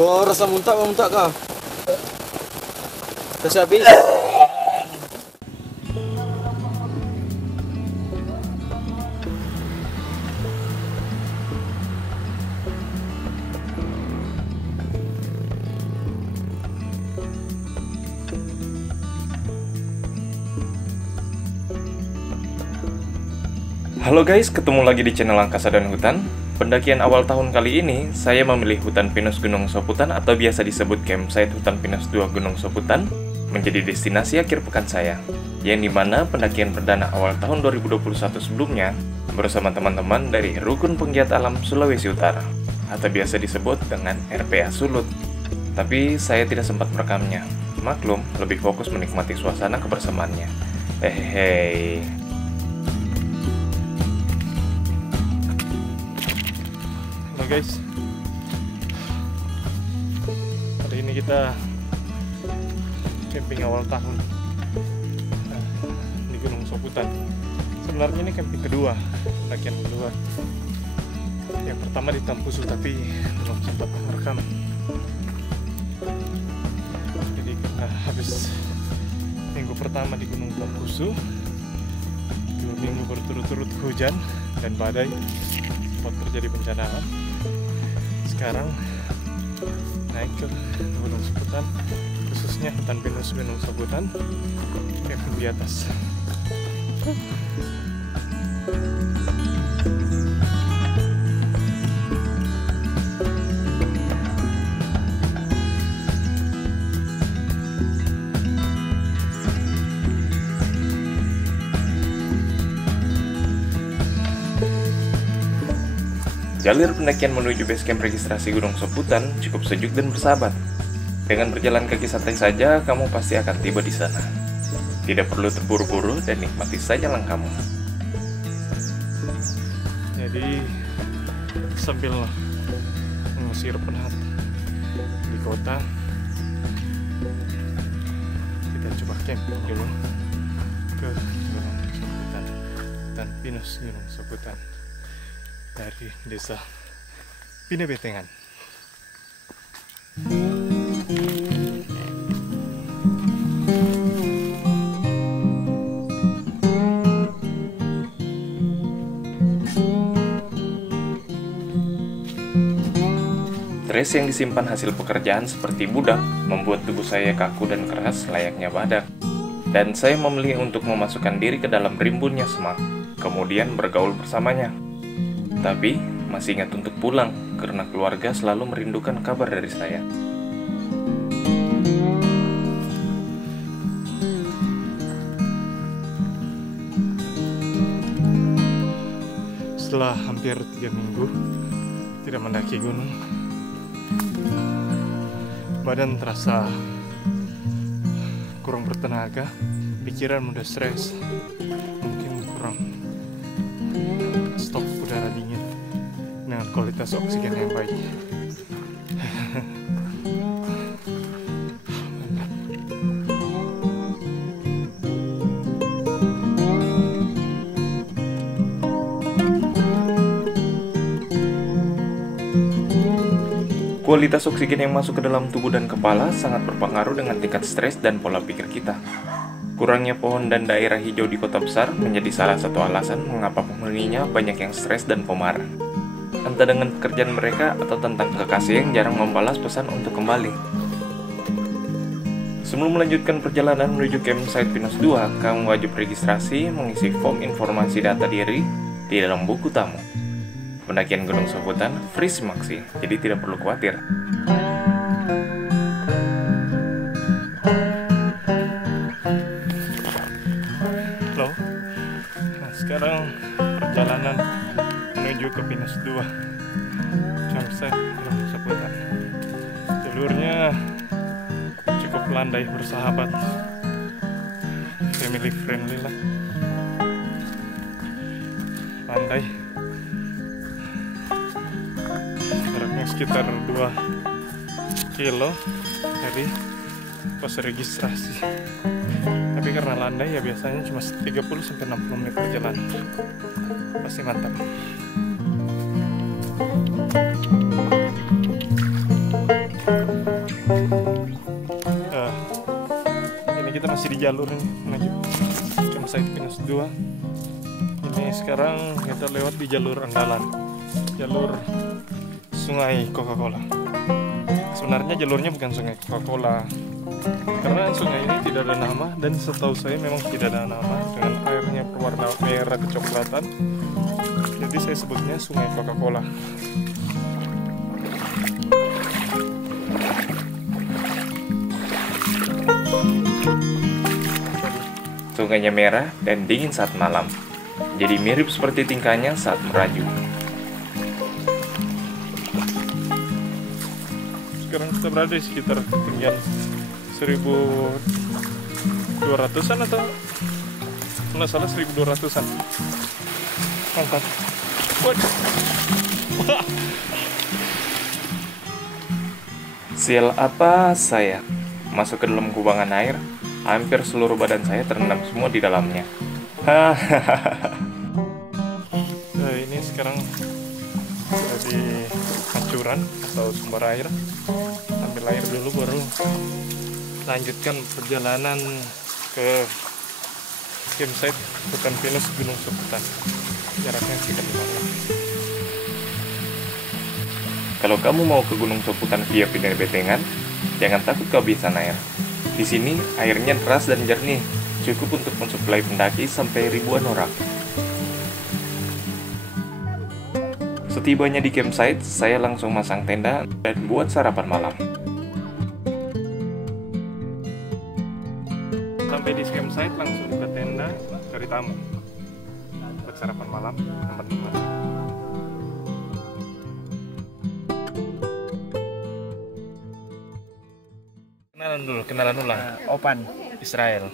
Oh, rasa muntah kah? Kasih habis. Halo guys, ketemu lagi di channel Angkasa dan Hutan. Pendakian awal tahun kali ini, saya memilih hutan pinus Gunung Soputan atau biasa disebut campsite Hutan Pinus 2 Gunung Soputan menjadi destinasi akhir pekan saya, yang dimana pendakian perdana awal tahun 2021 sebelumnya bersama teman-teman dari Rukun Penggiat Alam Sulawesi Utara atau biasa disebut dengan RPA Sulut. Tapi saya tidak sempat merekamnya. Maklum, lebih fokus menikmati suasana kebersamaannya. Hehehe. Halo guys, hari ini kita camping awal tahun di Gunung Soputan. Sebenarnya ini camping kedua, pendakian kedua. Yang pertama di Tampusu tapi belum sempat merekam. Jadi kita habis minggu pertama di Gunung Tampusu, 2 minggu berturut-turut hujan dan badai, sempat terjadi bencana alam. Sekarang naik ke Gunung Soputan, khususnya hutan pinus Gunung Soputan, camping di atas. Jalur pendakian menuju base camp registrasi Gunung Soputan cukup sejuk dan bersahabat. Dengan berjalan kaki santai saja, kamu pasti akan tiba di sana. Tidak perlu terburu-buru dan nikmati saja langkahmu. Jadi, sambil mengusir penat di kota, kita coba camping dulu ke Gunung Soputan, hutan pinus Gunung Soputan. Dari desa Pinebetengan. Stres yang disimpan hasil pekerjaan seperti budak membuat tubuh saya kaku dan keras layaknya badak. Dan saya memilih untuk memasukkan diri ke dalam rimbunnya semak, kemudian bergaul bersamanya. Tapi, masih ingat untuk pulang, karena keluarga selalu merindukan kabar dari saya. Setelah hampir 3 minggu tidak mendaki gunung, badan terasa kurang bertenaga, pikiran mudah stres, mungkin kurang stok udara dingin dengan kualitas oksigen yang baik. Kualitas oksigen yang masuk ke dalam tubuh dan kepala sangat berpengaruh dengan tingkat stres dan pola pikir kita. Kurangnya pohon dan daerah hijau di kota besar menjadi salah satu alasan mengapa penghuninya banyak yang stres dan pemarah. Entah dengan pekerjaan mereka atau tentang kekasih yang jarang membalas pesan untuk kembali. Sebelum melanjutkan perjalanan menuju campsite Pinus 2, kamu wajib registrasi mengisi form informasi data diri di dalam buku tamu. Pendakian Gunung Soputan free simak sih, jadi tidak perlu khawatir. Sekarang perjalanan menuju ke Pinus 2 campsite Gunung Soputan. Jalurnya cukup landai, bersahabat, family friendly lah. Landai, jaraknya sekitar 2 kilo dari pos registrasi. Tapi karena landai ya biasanya cuma 30-60 menit perjalanan. Pasti mantap. masih di jalur ini menuju campsite Pinus 2. Ini sekarang kita lewat di jalur andalan, jalur Sungai Coca-Cola. Sebenarnya jalurnya bukan Sungai Coca-Cola, karena sungai ini tidak ada nama, dan setahu saya memang tidak ada nama, dengan airnya berwarna merah kecoklatan. Jadi saya sebutnya Sungai Coca-Cola. Sungainya merah dan dingin saat malam, jadi mirip seperti tingkahnya saat merajuk. Sekarang kita berada di sekitar ketinggian 1200-an atau nggak salah 1200-an. Mantap. Sial apa saya? Masuk ke dalam kubangan air, hampir seluruh badan saya terendam semua di dalamnya. Nah, ini sekarang sudah di pancuran atau sumber air. Ambil air dulu baru lanjutkan perjalanan ke campsite Hutan Pinus Gunung Soputan. Jaraknya sekitar 5 km. Kalau kamu mau ke Gunung Soputan via Pinir Betengan, jangan takut kehabisan air. Di sini airnya deras dan jernih, cukup untuk mensuplai pendaki sampai ribuan orang. Setibanya di campsite, saya langsung masang tenda dan buat sarapan malam. Sampai di campsite langsung ke tenda cari tamu buat sarapan malam teman-teman. Kenalan dulu lah. Opan. Israel.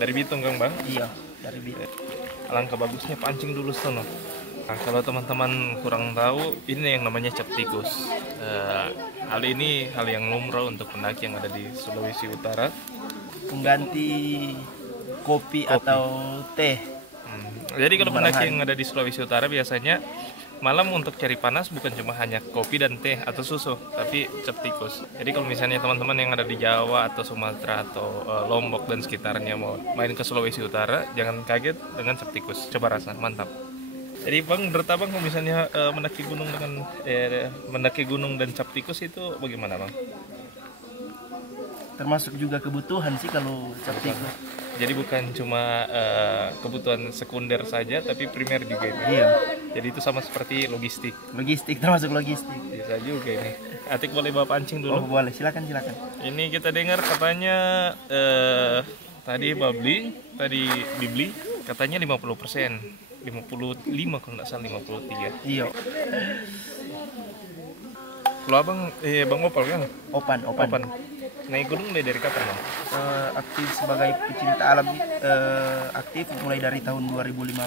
Dari Bitung Kang Bang. Iya, dari Bitung. Alangkah bagusnya pancing dulu sono. Nah, kalau teman-teman kurang tahu, ini yang namanya cap tikus. Hal ini hal yang lumrah untuk pendaki yang ada di Sulawesi Utara. Pengganti kopi. Atau teh. Jadi kalau pendaki yang ada di Sulawesi Utara biasanya malam untuk cari panas bukan cuma hanya kopi dan teh atau susu, tapi cap tikus. Jadi kalau misalnya teman-teman yang ada di Jawa atau Sumatera atau Lombok dan sekitarnya mau main ke Sulawesi Utara, jangan kaget dengan cap tikus. Coba rasa, mantap. Jadi Bang, menurut Abang kalau misalnya mendaki gunung dan cap tikus itu bagaimana Bang? Termasuk juga kebutuhan sih kalau cap tikus. Jadi bukan cuma kebutuhan sekunder saja, tapi primer juga ini. Iya. Jadi itu sama seperti logistik. Logistik, termasuk logistik. Bisa juga ini. Atik boleh bawa pancing dulu. Oh boleh, silakan. Ini kita dengar katanya tadi Bibli katanya 50%, 55 kalau nggak salah 53. Iya. Kalau Abang Bang Opal kan? Opan. Naik gunung dari kapan Bang? Aktif sebagai pecinta alam, aktif mulai dari tahun 2015.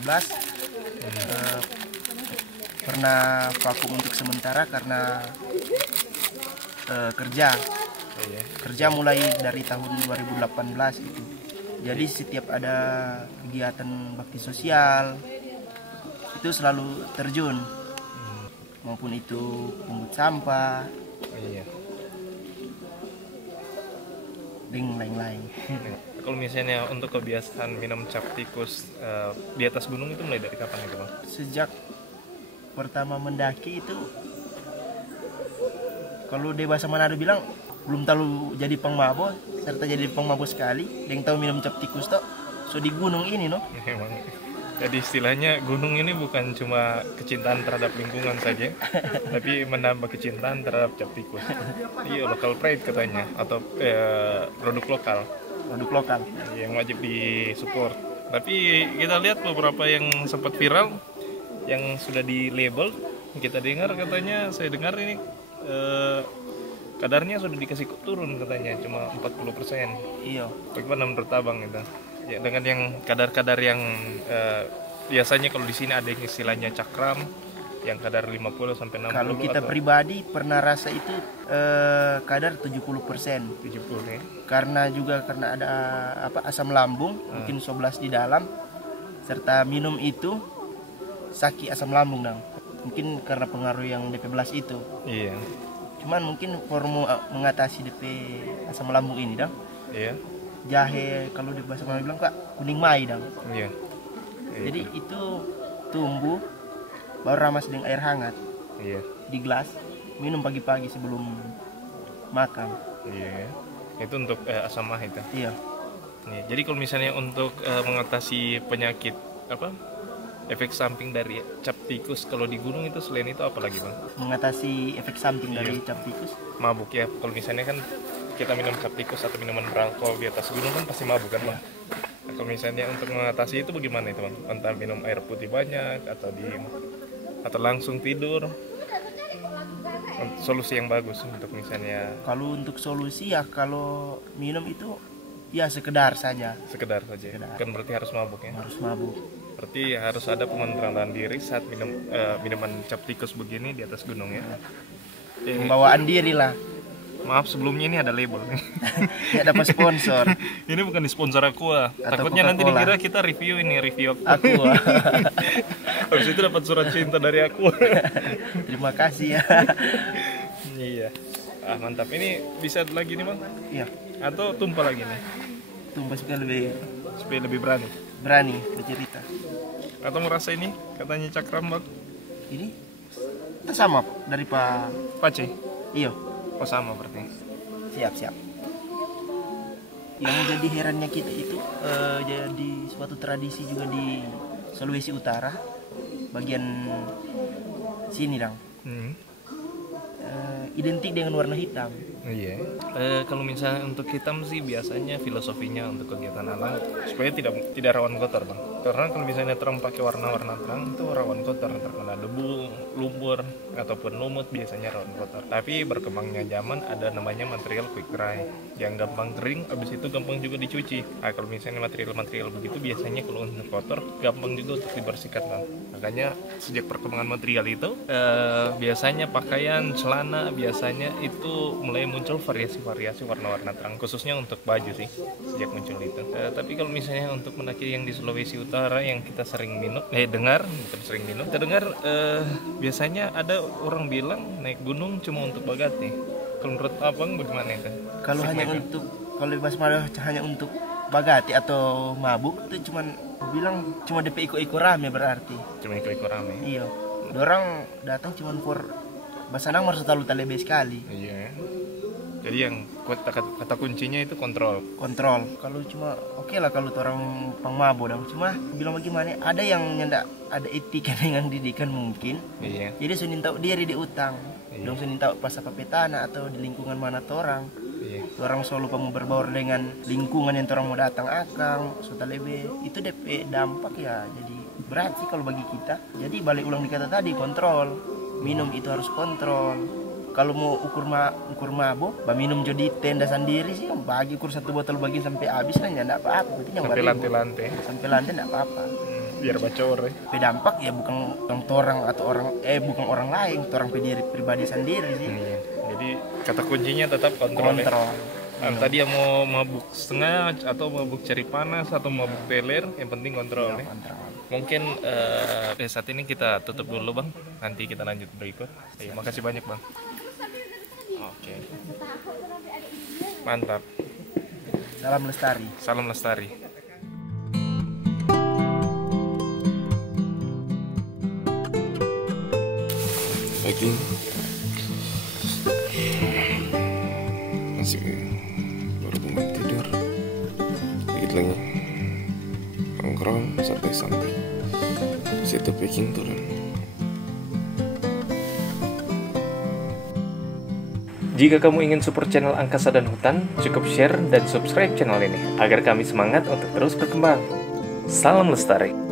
Pernah vakum untuk sementara karena kerja. Kerja mulai dari tahun 2018 itu. Jadi setiap ada kegiatan bakti sosial itu selalu terjun. Maupun itu pungut sampah. Dan lain-lain. Kalau misalnya untuk kebiasaan minum cap tikus di atas gunung itu mulai dari kapan itu Bang? Sejak pertama mendaki itu, kalau di bahasa Manado bilang belum terlalu jadi pengmabuk serta jadi pengmabuk sekali, yang tahu minum cap tikus toh so di gunung ini no. Memang. Jadi istilahnya gunung ini bukan cuma kecintaan terhadap lingkungan saja, tapi menambah kecintaan terhadap cap tikus. Iya, local pride katanya, atau produk lokal. Produk lokal Yang wajib disupport. Tapi kita lihat beberapa yang sempat viral, yang sudah di label, kita dengar katanya, saya dengar ini kadarnya sudah dikasih turun katanya, cuma 40%. Iya. Bagaimana menurut Abang itu? Ya, dengan yang kadar-kadar yang biasanya kalau di sini ada yang istilahnya cakram, yang kadar 50 sampai 60. Kalau kita pribadi pernah rasa itu kadar 70%. 70 ya. Karena ada asam lambung, mungkin 11 di dalam, serta minum itu sakit asam lambung dong. Mungkin karena pengaruh yang DP11 itu. Iya. Cuman mungkin mengatasi DP asam lambung ini dong. Iya. jahe, kalau di bahasa Melayu bilang Kak, kuning mai dong. Iya. Jadi itu tumbuh baru ramas dengan air hangat Iya. di gelas, minum pagi-pagi sebelum makan. Iya. Itu untuk asam mah itu. Iya. Nih, jadi kalau misalnya untuk mengatasi penyakit apa efek samping dari cap tikus kalau di gunung itu selain itu apa lagi bang? Mengatasi efek samping dari cap tikus. Mabuk ya. Kalau misalnya kan kita minum cap tikus atau minuman beralkohol di atas gunung kan pasti mabuk kan bang? Nah, kalau misalnya untuk mengatasi itu bagaimana itu bang? Entah minum air putih banyak atau langsung tidur. Solusi yang bagus untuk misalnya Kalau untuk solusi ya kalau minum itu ya sekedar saja, sekedar saja. Kan berarti harus mabuk ya. harus mabuk. Berarti harus ada pengontrolan diri saat minum minuman cap tikus begini di atas gunung ya. Pembawaan diri lah. Maaf sebelumnya ini ada label nih. Ya dapat sponsor. Ini bukan di sponsor Aqua. Atau Takutnya nanti Coca-Cola. dikira kita review Aqua. Aku. Habis itu dapat surat cinta dari Aqua. Terima kasih ya. Iya. Ah mantap. Ini bisa lagi nih bang? Iya. Atau tumpah lagi nih? Tumpah supaya Lebih berani. berani bercerita. Atau merasa ini katanya cakram bang? Ini sama dari Pak. Pace. Iya. Oh sama berarti. Siap. Yang menjadi herannya kita itu jadi suatu tradisi juga di Sulawesi Utara, bagian sini dong. Identik dengan warna hitam. Iya. Kalau misalnya untuk hitam sih biasanya filosofinya untuk kegiatan alam supaya tidak rawan kotor bang. Karena kalau misalnya terang pakai warna-warna terang itu rawan kotor, terkena debu, lumpur ataupun lumut biasanya rawan kotor. Tapi berkembangnya zaman ada namanya material quick dry yang gampang kering, habis itu gampang juga dicuci. Nah, kalau misalnya material-material begitu biasanya kalau untuk kotor gampang juga untuk dibersihkan bang. Makanya sejak perkembangan material itu biasanya pakaian, celana biasanya itu mulai muncul variasi-variasi warna-warna terang khususnya untuk baju sih sejak muncul itu. Tapi kalau misalnya untuk mendaki yang di Sulawesi Utara yang kita sering dengar biasanya ada orang bilang naik gunung cuma untuk bagati. Kalau menurut abang bagaimana itu? Kalau bahas Melayu hanya untuk bagati atau mabuk itu cuma DP iko rame berarti. Cuma iko rame. Iya. Orang datang cuma for basanang harus terlalu talebe sekali. Iya. Jadi yang kata kuncinya itu kontrol. Kalau cuma oke lah kalau orang pangmabo dong. Cuma bilang bagaimana? Ada yang nyendak ada etika dengan didikan mungkin. Iya. Jadi sunin tahu diri di utang. Iya. Dong sunin tahu pas apa petana atau di lingkungan mana orang. Iya. Orang selalu berbaur dengan lingkungan yang orang mau datang akang, sudah lebih itu DP dampak ya. Jadi berat sih kalau bagi kita. Jadi balik ulang di kata tadi kontrol. Minum itu harus kontrol. Kalau mau ukur mabuk, minum jadi tenda sendiri sih, bagi ukur satu botol bagi sampai habis lah, enggak apa-apa. Sampai lantai-lantai. Sampai lantai enggak apa-apa. Biar bacor. Dampak ya bukan orang atau bukan orang lain, orang pribadi sendiri sih. Jadi kata kuncinya tetap kontrol. Ya. Tadi yang mau mabuk setengah atau mabuk cari panas atau mabuk teler, yang penting kontrol. Ya. Mungkin saat ini kita tutup dulu bang, nanti kita lanjut berikut. Makasih banyak bang. Oke. Mantap. Salam lestari. Salam lestari. Pagi masih baru bangun tidur, dikit lagi nongkrong santai-santai, situ packing turun. Jika kamu ingin support channel Angkasa dan Hutan, cukup share dan subscribe channel ini agar kami semangat untuk terus berkembang. Salam lestari.